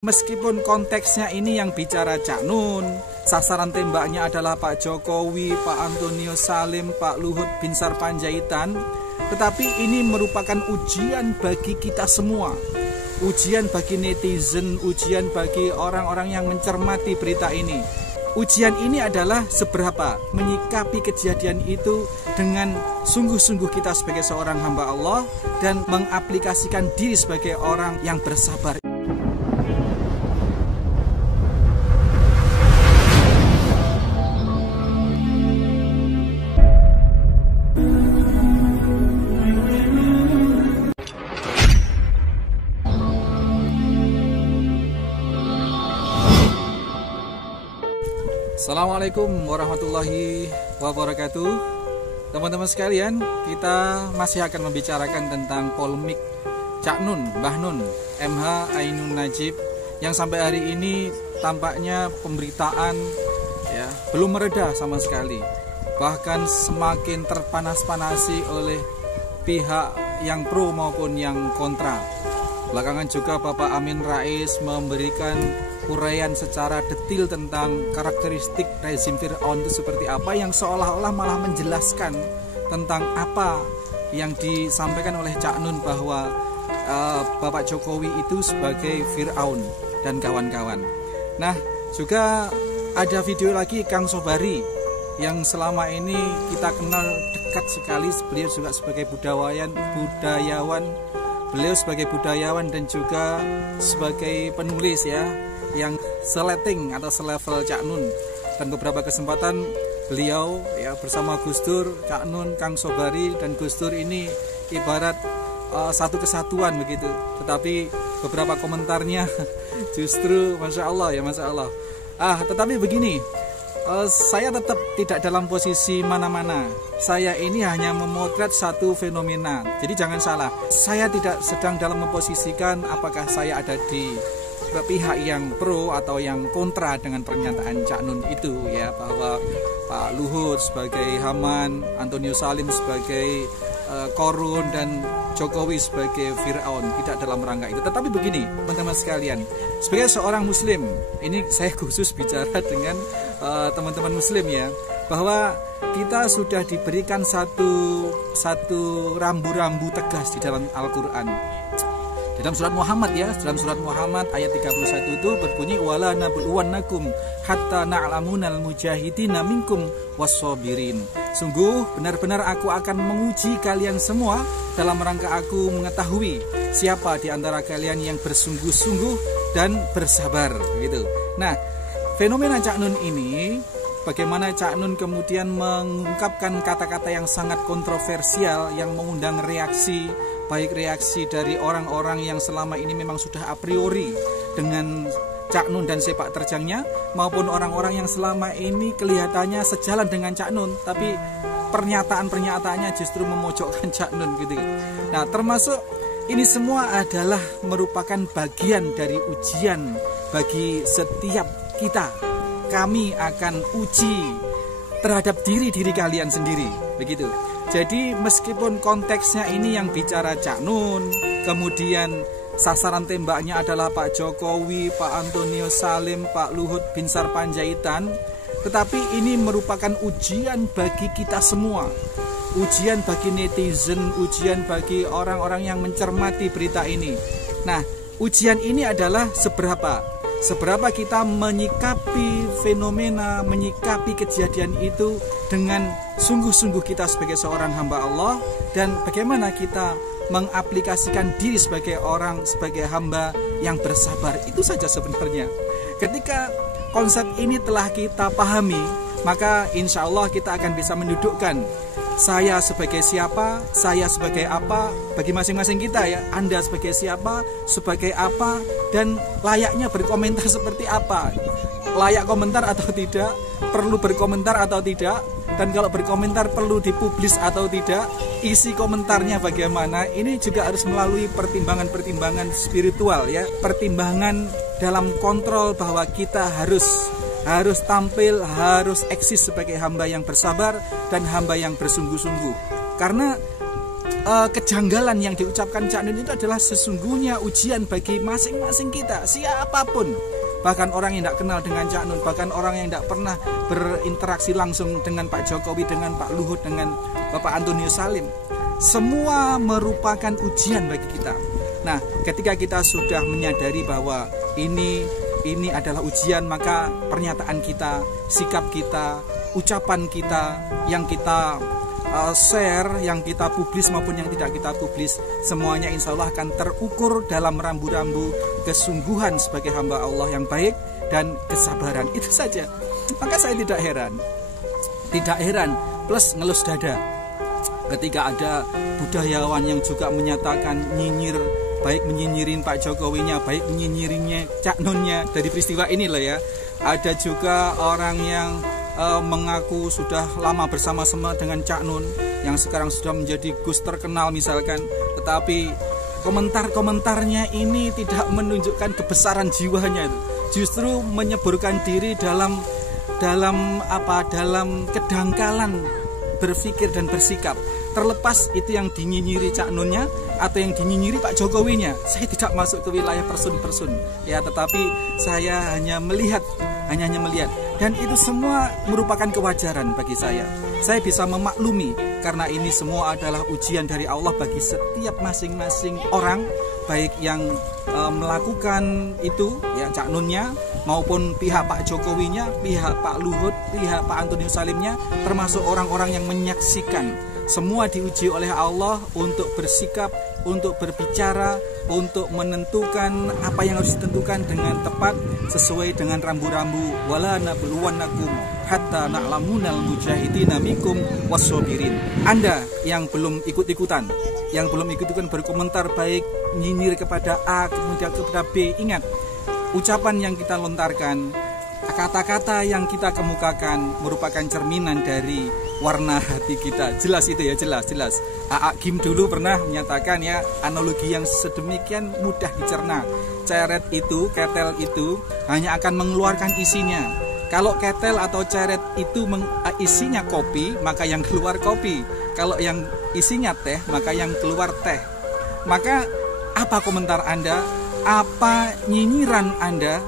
Meskipun konteksnya ini yang bicara Cak Nun, sasaran tembaknya adalah Pak Jokowi, Pak Antonio Salim, Pak Luhut Binsar Panjaitan, tetapi ini merupakan ujian bagi kita semua. Ujian bagi netizen, ujian bagi orang-orang yang mencermati berita ini. Ujian ini adalah seberapa menyikapi kejadian itu dengan sungguh-sungguh kita sebagai seorang hamba Allah dan mengaplikasikan diri sebagai orang yang bersabar. Assalamualaikum warahmatullahi wabarakatuh. Teman-teman sekalian, kita masih akan membicarakan tentang polemik Cak Nun, Mbah Nun, MH Ainun Najib, yang sampai hari ini tampaknya pemberitaan belum mereda sama sekali. Bahkan semakin terpanas-panasi oleh pihak yang pro maupun yang kontra. Belakangan juga Bapak Amin Rais memberikan uraian secara detail tentang karakteristik rezim Fir'aun itu seperti apa, yang seolah-olah malah menjelaskan tentang apa yang disampaikan oleh Cak Nun bahwa Bapak Jokowi itu sebagai Fir'aun dan kawan-kawan. Nah, juga ada video lagi Kang Sobari yang selama ini kita kenal dekat sekali. Beliau juga sebagai budayawan, beliau sebagai budayawan dan juga sebagai penulis yang seleting atau selevel Cak Nun. Dan beberapa kesempatan beliau bersama Gus Dur, Cak Nun, Kang Sobari dan Gus Dur ini ibarat satu kesatuan begitu. Tetapi beberapa komentarnya justru Masya Allah ya, Masya Allah. Tetapi begini, saya tetap tidak dalam posisi mana-mana. Saya ini hanya memotret satu fenomena. Jadi jangan salah, saya tidak sedang dalam memposisikan apakah saya ada di pihak yang pro atau yang kontra dengan pernyataan Cak Nun itu bahwa Pak Luhut sebagai Haman, Antonio Salim sebagai Korun dan Jokowi sebagai Fir'aun. Tidak dalam rangka itu. Tetapi begini teman-teman sekalian, sebagai seorang muslim, ini saya khusus bicara dengan teman-teman muslim bahwa kita sudah diberikan satu rambu-rambu tegas di dalam Al-Quran. Dalam surat Muhammad dalam surat Muhammad ayat 31 itu berbunyi wala nabluwannakum hatta na'lamunal mujahidina minkum wassabirin. Sungguh benar-benar aku akan menguji kalian semua dalam rangka aku mengetahui siapa di antara kalian yang bersungguh-sungguh dan bersabar gitu. Nah, fenomena Cak Nun ini, bagaimana Cak Nun kemudian mengungkapkan kata-kata yang sangat kontroversial yang mengundang reaksi, baik reaksi dari orang-orang yang selama ini memang sudah a priori dengan Cak Nun dan sepak terjangnya, maupun orang-orang yang selama ini kelihatannya sejalan dengan Cak Nun, tapi pernyataan-pernyataannya justru memojokkan Cak Nun gitu. Nah, termasuk ini semua adalah merupakan bagian dari ujian bagi setiap kita. Kami akan uji terhadap diri kalian sendiri, begitu. Jadi meskipun konteksnya ini yang bicara Cak Nun, kemudian sasaran tembaknya adalah Pak Jokowi, Pak Antonio Salim, Pak Luhut Binsar Panjaitan, tetapi ini merupakan ujian bagi kita semua. Ujian bagi netizen, ujian bagi orang-orang yang mencermati berita ini. Nah, ujian ini adalah seberapa kita menyikapi fenomena, menyikapi kejadian itu dengan sungguh-sungguh kita sebagai seorang hamba Allah, dan bagaimana kita mengaplikasikan diri sebagai hamba yang bersabar. Itu saja sebenarnya. Ketika konsep ini telah kita pahami, maka insya Allah kita akan bisa mendudukkan saya sebagai siapa, saya sebagai apa, bagi masing-masing kita Anda sebagai siapa, sebagai apa, dan layaknya berkomentar seperti apa. Layak komentar atau tidak, perlu berkomentar atau tidak, dan kalau berkomentar perlu dipublis atau tidak, isi komentarnya bagaimana, ini juga harus melalui pertimbangan-pertimbangan spiritual pertimbangan dalam kontrol bahwa kita harus tampil, harus eksis sebagai hamba yang bersabar dan hamba yang bersungguh-sungguh. Karena kejanggalan yang diucapkan Cak Nun itu adalah sesungguhnya ujian bagi masing-masing kita, siapapun. Bahkan orang yang tidak kenal dengan Cak Nun, bahkan orang yang tidak pernah berinteraksi langsung dengan Pak Jokowi, dengan Pak Luhut, dengan Bapak Antonius Salim, semua merupakan ujian bagi kita. Nah, ketika kita sudah menyadari bahwa ini adalah ujian, maka pernyataan kita, sikap kita, ucapan kita yang kita share, yang kita publis maupun yang tidak kita publis, semuanya insya Allah akan terukur dalam rambu-rambu kesungguhan sebagai hamba Allah yang baik dan kesabaran. Itu saja. Maka saya tidak heran plus ngelus dada ketika ada budayawan yang juga menyatakan nyinyir, baik menyinyirin Pak Jokowinya, baik menyinyirinnya Cak Nunnya dari peristiwa ini loh ya. Ada juga orang yang mengaku sudah lama bersama-sama dengan Cak Nun, yang sekarang sudah menjadi Gus terkenal misalkan, tetapi komentar-komentarnya ini tidak menunjukkan kebesaran jiwanya, justru menyeburkan diri dalam kedangkalan berpikir dan bersikap. Terlepas itu yang dinyinyiri Cak Nunnya atau yang dinyinyiri Pak Jokowinya, saya tidak masuk ke wilayah person-person ya, tetapi saya hanya melihat, dan itu semua merupakan kewajaran bagi saya. Saya bisa memaklumi karena ini semua adalah ujian dari Allah bagi setiap masing-masing orang, baik yang melakukan itu ya Cak Nunnya, maupun pihak Pak Jokowinya, pihak Pak Luhut, pihak Pak Antonius Salimnya, termasuk orang-orang yang menyaksikan. Semua diuji oleh Allah untuk bersikap, untuk berbicara, untuk menentukan apa yang harus ditentukan dengan tepat sesuai dengan rambu-rambu. Wala nabluwannakum hatta na'lamunal mujahidina minkum wassabirin. Anda yang belum ikut-ikutan, berkomentar baik nyinyir kepada A kemudian kepada B, ingat ucapan yang kita lontarkan, kata-kata yang kita kemukakan merupakan cerminan dari warna hati kita. Jelas itu ya, jelas. A.A. Gim dulu pernah menyatakan ya, analogi yang sedemikian mudah dicerna. Ceret itu, ketel itu hanya akan mengeluarkan isinya. Kalau ketel atau ceret itu isinya kopi, maka yang keluar kopi. Kalau yang isinya teh, maka yang keluar teh. Maka apa komentar Anda? Apa nyinyiran Anda?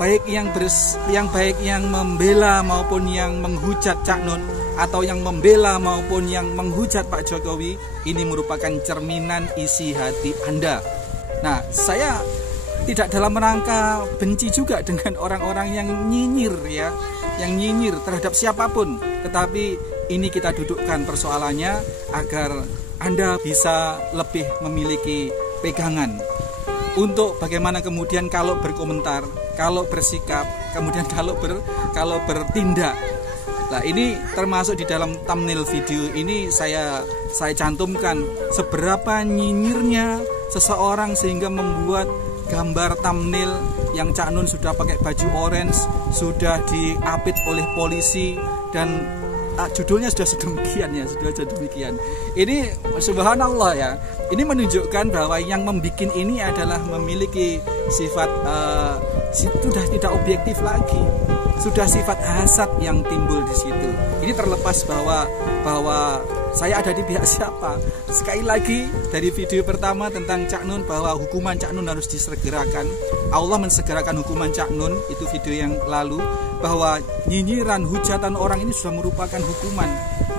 Baik yang membela maupun yang menghujat Cak Nun, atau yang membela maupun yang menghujat Pak Jokowi, ini merupakan cerminan isi hati Anda. Nah, saya tidak dalam rangka benci juga dengan orang-orang yang nyinyir ya, yang nyinyir terhadap siapapun, tetapi ini kita dudukkan persoalannya agar Anda bisa lebih memiliki pegangan untuk bagaimana kemudian kalau berkomentar, kalau bersikap, kemudian kalau bertindak. Nah, ini termasuk di dalam thumbnail video ini saya cantumkan seberapa nyinyirnya seseorang sehingga membuat gambar thumbnail yang Cak Nun sudah pakai baju orange, sudah diapit oleh polisi, dan judulnya sudah sedemikian. Ini subhanallah ya. Ini menunjukkan bahwa yang membuat ini adalah memiliki sifat sudah tidak objektif lagi. Sudah sifat hasad yang timbul di situ. Ini terlepas bahwa saya ada di pihak siapa. Sekali lagi dari video pertama tentang Cak Nun bahwa hukuman Cak Nun harus disegerakan. Allah mensegerakan hukuman Cak Nun, itu video yang lalu, bahwa nyinyiran, hujatan orang ini sudah merupakan hukuman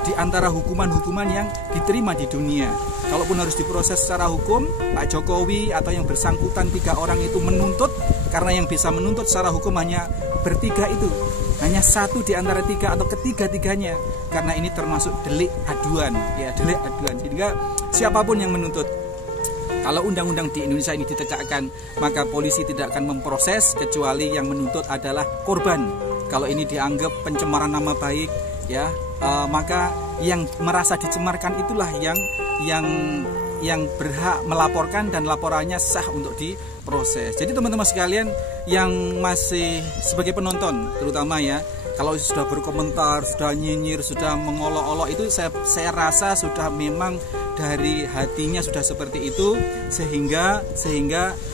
di antara hukuman-hukuman yang diterima di dunia. Kalaupun harus diproses secara hukum, Pak Jokowi atau yang bersangkutan 3 orang itu menuntut, karena yang bisa menuntut secara hukum hanya bertiga itu, hanya 1 di antara 3 atau ketiga-tiganya, karena ini termasuk delik aduan ya, delik aduan. Sehingga siapapun yang menuntut, kalau undang-undang di Indonesia ini ditegakkan, maka polisi tidak akan memproses kecuali yang menuntut adalah korban. Kalau ini dianggap pencemaran nama baik ya, maka yang merasa dicemarkan itulah yang berhak melaporkan dan laporannya sah untuk diproses. Jadi teman-teman sekalian yang masih sebagai penonton terutama ya, kalau sudah berkomentar, sudah nyinyir, sudah mengolok-olok, itu saya rasa sudah memang dari hatinya sudah seperti itu, sehingga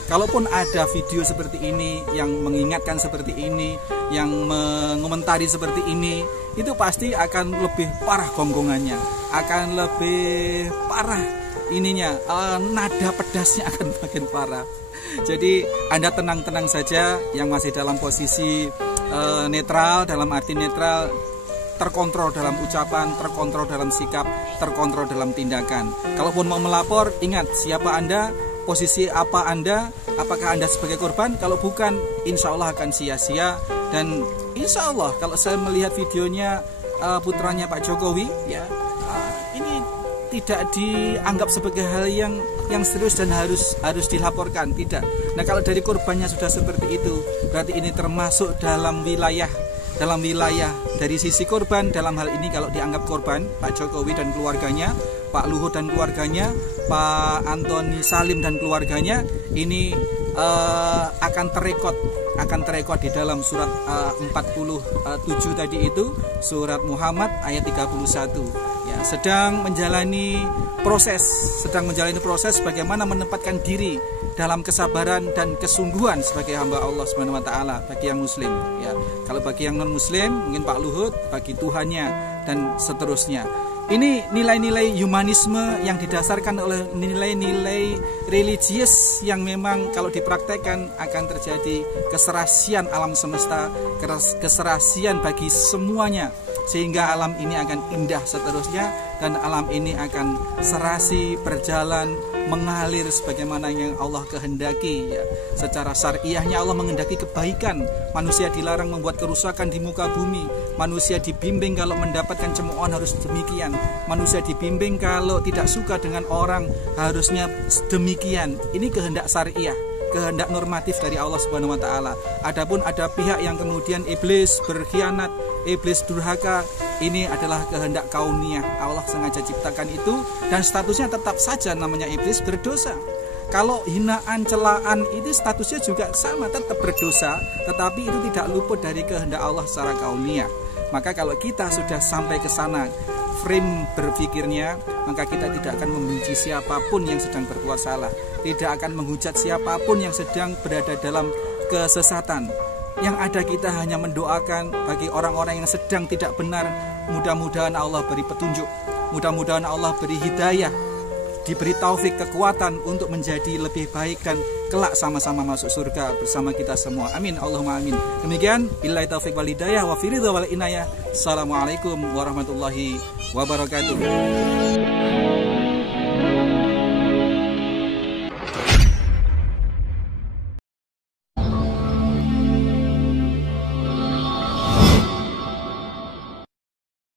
kalaupun ada video seperti ini yang mengingatkan seperti ini, yang mengomentari seperti ini, itu pasti akan lebih parah gonggongannya, akan lebih parah nada pedasnya akan makin parah. Jadi Anda tenang-tenang saja yang masih dalam posisi netral, dalam arti netral, terkontrol dalam ucapan, terkontrol dalam sikap, terkontrol dalam tindakan. Kalaupun mau melapor, ingat siapa Anda, posisi apa Anda, apakah Anda sebagai korban? Kalau bukan, insya Allah akan sia-sia. Dan insya Allah kalau saya melihat videonya putranya Pak Jokowi, ya ini tidak dianggap sebagai hal yang serius dan harus dilaporkan, tidak. Nah, kalau dari korbannya sudah seperti itu, berarti ini termasuk dalam wilayah dari sisi korban. Dalam hal ini kalau dianggap korban, Pak Jokowi dan keluarganya, Pak Luhut dan keluarganya, Pak Antoni Salim dan keluarganya, ini akan terekod di dalam surat 47 tadi itu, surat Muhammad ayat 31. Ya, sedang menjalani proses bagaimana menempatkan diri dalam kesabaran dan kesungguhan sebagai hamba Allah Subhanahu wa taala bagi yang muslim, ya. Kalau bagi yang non muslim mungkin Pak Luhut bagi Tuhannya dan seterusnya. Ini nilai-nilai humanisme yang didasarkan oleh nilai-nilai religius yang memang kalau dipraktekkan akan terjadi keserasian alam semesta, keserasian bagi semuanya, sehingga alam ini akan indah seterusnya, dan alam ini akan serasi, berjalan, mengalir sebagaimana yang Allah kehendaki, ya. Secara syariahnya Allah menghendaki kebaikan. Manusia dilarang membuat kerusakan di muka bumi. Manusia dibimbing kalau mendapatkan cemoohan harus demikian. Manusia dibimbing kalau tidak suka dengan orang harusnya demikian. Ini kehendak syariah, kehendak normatif dari Allah Subhanahu wa taala. Adapun ada pihak yang kemudian iblis berkhianat, iblis durhaka, ini adalah kehendak kauniyah. Allah sengaja ciptakan itu dan statusnya tetap saja namanya iblis, berdosa. Kalau hinaan, celaan itu statusnya juga sama, tetap berdosa, tetapi itu tidak luput dari kehendak Allah secara kauniyah. Maka kalau kita sudah sampai ke sana frame berpikirnya, maka kita tidak akan membenci siapapun yang sedang berbuat salah, tidak akan menghujat siapapun yang sedang berada dalam kesesatan. Yang ada kita hanya mendoakan bagi orang-orang yang sedang tidak benar, mudah-mudahan Allah beri petunjuk, mudah-mudahan Allah beri hidayah, diberi taufik, kekuatan untuk menjadi lebih baik dan kelak sama-sama masuk surga bersama kita semua. Amin, Allahumma amin. Demikian, billahi taufik wal hidayah wa firidha wal inayah. Assalamualaikum warahmatullahi wabarakatuh.